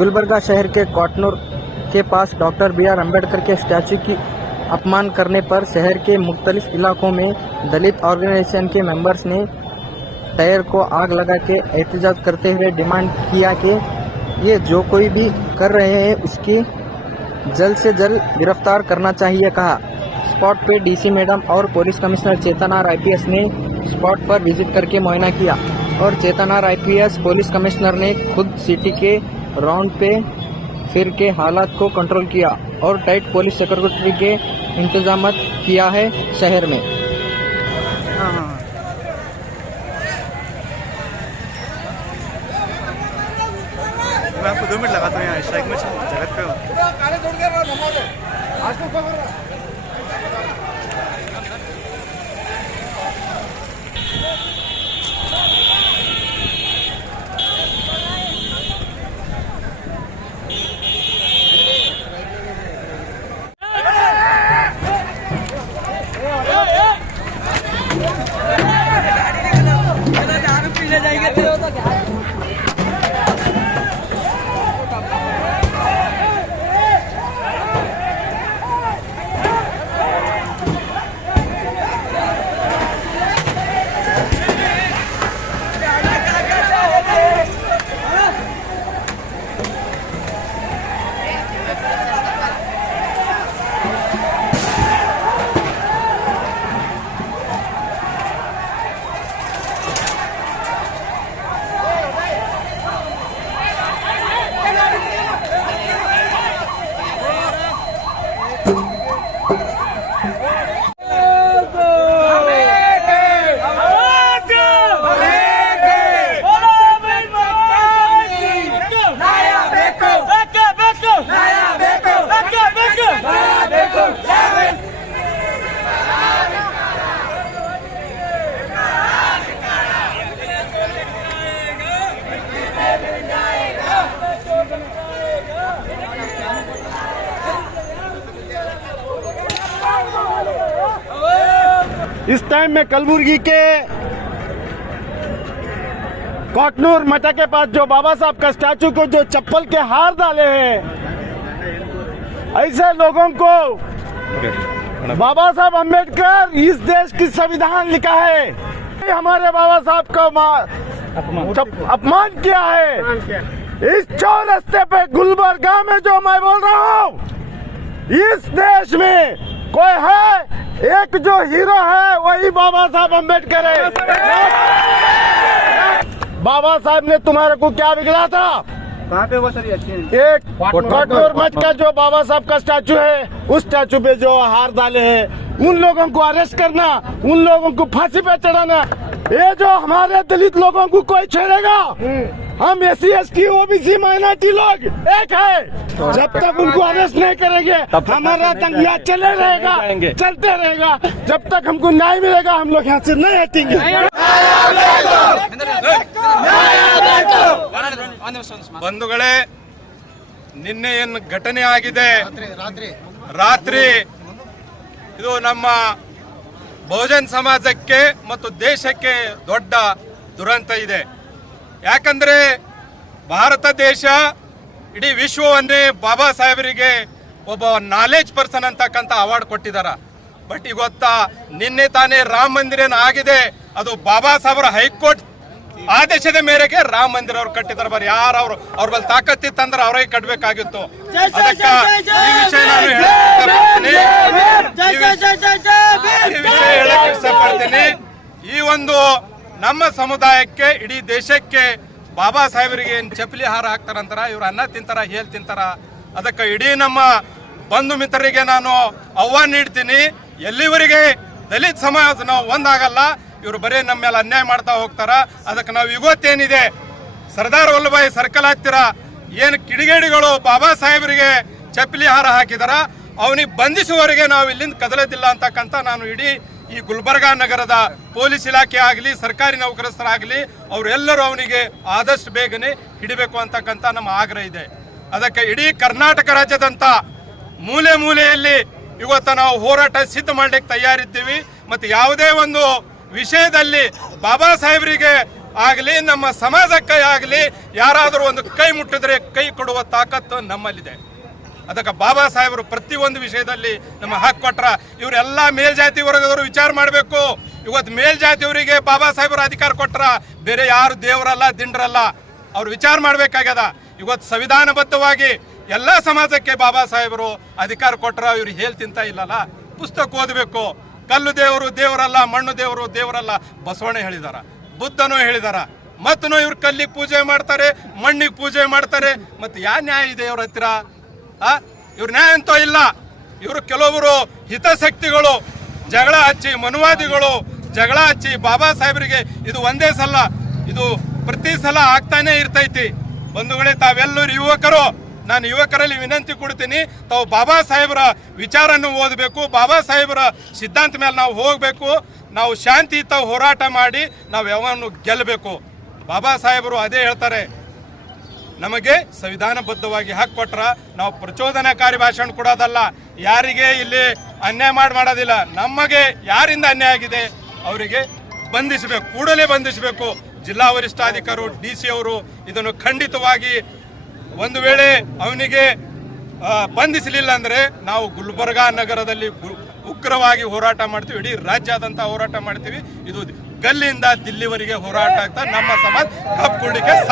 गुलबर्गा शहर के कॉटनूर के पास डॉक्टर बी आर अम्बेडकर के स्टैचू की अपमान करने पर शहर के मुख्तलिफ इलाकों में दलित ऑर्गेनाइजेशन के मेंबर्स ने टायर को आग लगा के एहतजाज करते हुए डिमांड किया कि ये जो कोई भी कर रहे हैं उसकी जल्द से जल्द गिरफ्तार करना चाहिए कहा। स्पॉट पे डीसी मैडम और पुलिस कमिश्नर चेतनार आईपीएस ने स्पॉट पर विजिट करके मुआयना किया और चेतनार आईपीएस पुलिस कमिश्नर ने खुद सिटी के राउंड पे फिर के हालात को कंट्रोल किया और टाइट पुलिस सिक्योरिटी के इंतजाम किया है शहर में। मैं आपको 2 मिनट लगाता हूँ यहाँ स्ट्राइक में जगत पे इस टाइम में कलबुर्गी के कॉटनूर मटा के पास जो बाबा साहब का स्टैचू को जो चप्पल के हार डाले हैं, ऐसे लोगों को बाबा साहब अम्बेडकर इस देश की संविधान लिखा है, हमारे बाबा साहब का अपमान किया है। इस चौरस्ते पे गुलबर्गा में जो मैं बोल रहा हूँ, इस देश में कोई है एक जो हीरो है वही बाबा साहब अम्बेडकर है। बाबा साहब ने तुम्हारे को क्या बिगड़ा था? कहाँ पे वो सर एक कॉटनूर मठ का जो बाबा साहब का स्टैचू है, उस स्टैचू पे जो हार डाले हैं, उन लोगों को अरेस्ट करना, उन लोगों को फांसी पे चढ़ाना, ये जो हमारे दलित लोगों को कोई छेड़ेगा, हम SC ST OBC माइनॉरिटी लोग एक है। जब तक उनको अरेस्ट नहीं करेंगे हमारा दंगा चले रहेगा, चलते रहेगा। जब तक हमको न्याय मिलेगा हम लोग यहाँ से नहीं हटेंगे। ಬಂಧುಗಳೇ, ನಿನ್ನೆ ಏನು ಘಟನೆ ಆಗಿದೆ ರಾತ್ರಿ, ಇದು ನಮ್ಮ ಬಹುಜನ್ ಸಮಾಜಕ್ಕೆ ಮತ್ತು ದೇಶಕ್ಕೆ ದೊಡ್ಡ ದುರಂತ ಇದೆ. ಯಾಕಂದ್ರೆ ಭಾರತ ದೇಶ ಇಡೀ ವಿಶ್ವವನ್ನೇ ಬಾಬಾ ಸಾಹೇಬರಿಗೆ ಒಬ್ಬ ನಾಲೆಜ್ ಪರ್ಸನ್ ಅಂತಕ್ಕಂಥ ಅವಾರ್ಡ್ ಕೊಟ್ಟಿದ್ದಾರೆ. ಬಟ್ ಈಗ ಗೊತ್ತಾ, ನಿನ್ನೆ ತಾನೇ ರಾಮ ಮಂದಿರ ಆಗಿದೆ, ಅದು ಬಾಬಾ ಸಾಹೇಬರ ಹೈಕೋರ್ಟ್ ಆದೇಶದ ಮೇರೆಗೆ ರಾಮ ಮಂದಿರ ಅವ್ರು ಕಟ್ಟಿದ್ದಾರೆ. ಬರೀ ಯಾರು ಅವ್ರ ಬಲ್ಲಿ ತಾಕತ್ತಿತ್ತಂದ್ರೆ ಅವ್ರಿಗೆ ಕಟ್ಟಬೇಕಾಗಿತ್ತು. ಅದಕ್ಕೆ ಈ ವಿಷಯ ನಾನು ಹೇಳಕ್ಕೆ ಇಷ್ಟಪಡ್ತೀನಿ. ಈ ಒಂದು ನಮ್ಮ ಸಮುದಾಯಕ್ಕೆ, ಇಡೀ ದೇಶಕ್ಕೆ ಬಾಬಾ ಸಾಹೇಬರಿಗೆ ಏನು ಚಪ್ಪಲಿ ಹಾರ ಹಾಕ್ತಾರಂತಾರ, ಇವ್ರು ಅನ್ನ ತಿಂತಾರ, ಹೇಲ್ ತಿಂತಾರ. ಅದಕ್ಕೆ ಇಡೀ ನಮ್ಮ ಬಂಧು ಮಿತ್ರರಿಗೆ ನಾನು ಆಹ್ವಾನ ನೀಡ್ತೀನಿ, ಎಲ್ಲಿವರೆಗೆ ದಲಿತ ಸಮಾಜ ನಾವು ಒಂದಾಗಲ್ಲ, ಇವರು ಬರೀ ನಮ್ಮ ಮೇಲೆ ಅನ್ಯಾಯ ಮಾಡ್ತಾ ಹೋಗ್ತಾರ. ಅದಕ್ಕೆ ನಾವು ಇವತ್ತೇನಿದೆ ಸರ್ದಾರ್ ವಲ್ಲಭಾಯಿ ಸರ್ಕಲ್ ಹತ್ತಿರ ಏನು ಕಿಡಿಗೇಡಿಗಳು ಬಾಬಾ ಸಾಹೇಬರಿಗೆ ಚಪ್ಪಲಿ ಹಾರ ಹಾಕಿದಾರ, ಅವನಿಗೆ ಬಂಧಿಸುವವರೆಗೆ ನಾವು ಇಲ್ಲಿಂದ ಕದಲೋದಿಲ್ಲ ಅಂತಕ್ಕಂಥ ನಾನು ಇಡೀ ಈ ಗುಲ್ಬರ್ಗಾ ನಗರದ ಪೊಲೀಸ್ ಇಲಾಖೆ ಆಗಲಿ, ಸರ್ಕಾರಿ ನೌಕರಸ್ಥರಾಗಲಿ, ಅವರೆಲ್ಲರೂ ಅವನಿಗೆ ಆದಷ್ಟು ಬೇಗನೆ ಹಿಡಿಬೇಕು ಅಂತಕ್ಕಂಥ ನಮ್ಮ ಆಗ್ರಹ ಇದೆ. ಅದಕ್ಕೆ ಇಡೀ ಕರ್ನಾಟಕ ರಾಜ್ಯದಂತ ಮೂಲೆ ಮೂಲೆಯಲ್ಲಿ ಇವತ್ತು ನಾವು ಹೋರಾಟ ಸಿದ್ಧ ಮಾಡಲಿಕ್ಕೆ ತಯಾರಿದ್ದೀವಿ. ಮತ್ತು ಯಾವುದೇ ಒಂದು ವಿಷಯದಲ್ಲಿ ಬಾಬಾ ಸಾಹೇಬರಿಗೆ ಆಗಲಿ, ನಮ್ಮ ಸಮಾಜಕ್ಕೆ ಆಗಲಿ ಯಾರಾದರೂ ಒಂದು ಕೈ ಮುಟ್ಟಿದ್ರೆ ಕೈ ಕೊಡುವ ಮಾಡುವ ತಾಕತ್ತು ನಮ್ಮಲ್ಲಿದೆ. ಅದಕ್ಕೆ ಬಾಬಾ ಸಾಹೇಬರು ಪ್ರತಿಯೊಂದು ವಿಷಯದಲ್ಲಿ ನಮ್ಮ ಹಕ್ಕು ಕೊಟ್ರ. ಇವರೆಲ್ಲ ಮೇಲ್ಜಾತಿ ವರ್ಗದವರು ವಿಚಾರ ಮಾಡಬೇಕು. ಇವತ್ತು ಮೇಲ್ಜಾತಿಯವರಿಗೆ ಬಾಬಾ ಸಾಹೇಬರು ಅಧಿಕಾರ ಕೊಟ್ರ, ಬೇರೆ ಯಾರು ದೇವರಲ್ಲ ದಿಂಡ್ರಲ್ಲ, ಅವ್ರು ವಿಚಾರ ಮಾಡಬೇಕಾಗ್ಯದ. ಇವತ್ತು ಸಂವಿಧಾನಬದ್ಧವಾಗಿ ಎಲ್ಲ ಸಮಾಜಕ್ಕೆ ಬಾಬಾ ಸಾಹೇಬರು ಅಧಿಕಾರ ಕೊಟ್ರ. ಇವ್ರು ಹೇಳ್ತಿಂತ ಇಲ್ಲಲ್ಲ, ಪುಸ್ತಕ ಓದಬೇಕು. ಕಲ್ಲು ದೇವರು ದೇವರಲ್ಲ, ಮಣ್ಣು ದೇವರು ದೇವರಲ್ಲ, ಬಸವಣ್ಣ ಹೇಳಿದಾರ, ಬುದ್ಧನೂ ಹೇಳಿದಾರ. ಮತ್ತೂ ಇವ್ರು ಕಲ್ಲಿಗೆ ಪೂಜೆ ಮಾಡ್ತಾರೆ, ಮಣ್ಣಿಗೆ ಪೂಜೆ ಮಾಡ್ತಾರೆ. ಮತ್ತು ಯಾವ ನ್ಯಾಯ ಇದೆ ಇವ್ರ ಹತ್ತಿರ? ಇವ್ರ ನ್ಯಾಯ ಅಂತೂ ಇಲ್ಲ. ಇವರು ಕೆಲವೊಬ್ಬರು ಹಿತಾಸಕ್ತಿಗಳು ಜಗಳ ಹಚ್ಚಿ, ಮನುವಾದಿಗಳು ಜಗಳ ಹಚ್ಚಿ ಬಾಬಾ ಸಾಹೇಬರಿಗೆ ಇದು ಒಂದೇ ಸಲ, ಇದು ಪ್ರತಿ ಸಲ ಆಗ್ತಾನೆ ಇರ್ತೈತಿ. ಬಂಧುಗಳೇ, ತಾವೆಲ್ಲರೂ ಯುವಕರು, ನಾನು ಯುವಕರಲ್ಲಿ ವಿನಂತಿ ಕೊಡ್ತೀನಿ, ತಾವು ಬಾಬಾ ಸಾಹೇಬರ ವಿಚಾರನ್ನು ಓದಬೇಕು. ಬಾಬಾ ಸಾಹೇಬರ ಸಿದ್ಧಾಂತ ಮೇಲೆ ನಾವು ಹೋಗಬೇಕು. ನಾವು ಶಾಂತಿಯುತ ಹೋರಾಟ ಮಾಡಿ ನಾವು ಯಾವನ್ನು ಗೆಲ್ಲಬೇಕು. ಬಾಬಾ ಸಾಹೇಬರು ಅದೇ ಹೇಳ್ತಾರೆ, ನಮಗೆ ಸಂವಿಧಾನಬದ್ಧವಾಗಿ ಹಕ್ಕು ಕೊಟ್ರ. ನಾವು ಪ್ರಚೋದನಾಕಾರಿ ಭಾಷಣ ಕೊಡೋದಲ್ಲ, ಯಾರಿಗೆ ಇಲ್ಲಿ ಅನ್ಯಾಯ ಮಾಡೋದಿಲ್ಲ. ನಮಗೆ ಯಾರಿಂದ ಅನ್ಯಾಯ ಆಗಿದೆ ಅವರಿಗೆ ಬಂಧಿಸಬೇಕು, ಕೂಡಲೇ ಬಂಧಿಸಬೇಕು. ಜಿಲ್ಲಾ ವರಿಷ್ಠಾಧಿಕಾರಿ DC ಅವರು ಇದನ್ನು ಖಂಡಿತವಾಗಿ, ಒಂದು ವೇಳೆ ಅವನಿಗೆ ಬಂಧಿಸಲಿಲ್ಲ ಅಂದರೆ ನಾವು ಗುಲ್ಬರ್ಗಾ ನಗರದಲ್ಲಿ ಉಗ್ರವಾಗಿ ಹೋರಾಟ ಮಾಡ್ತೀವಿ. ಇಡೀ ರಾಜ್ಯಾದ್ಯಂತ ಹೋರಾಟ ಮಾಡ್ತೀವಿ. ಇದು ಗಲ್ಲಿಂದ ದಿಲ್ಲಿವರೆಗೆ ಹೋರಾಟ ಆಗ್ತಾ ನಮ್ಮ ಸಮಾಜ ಕಪ್ಪಿಕೊಳ್ಳಿಕ್ಕೆ ಸಾಧ್ಯ.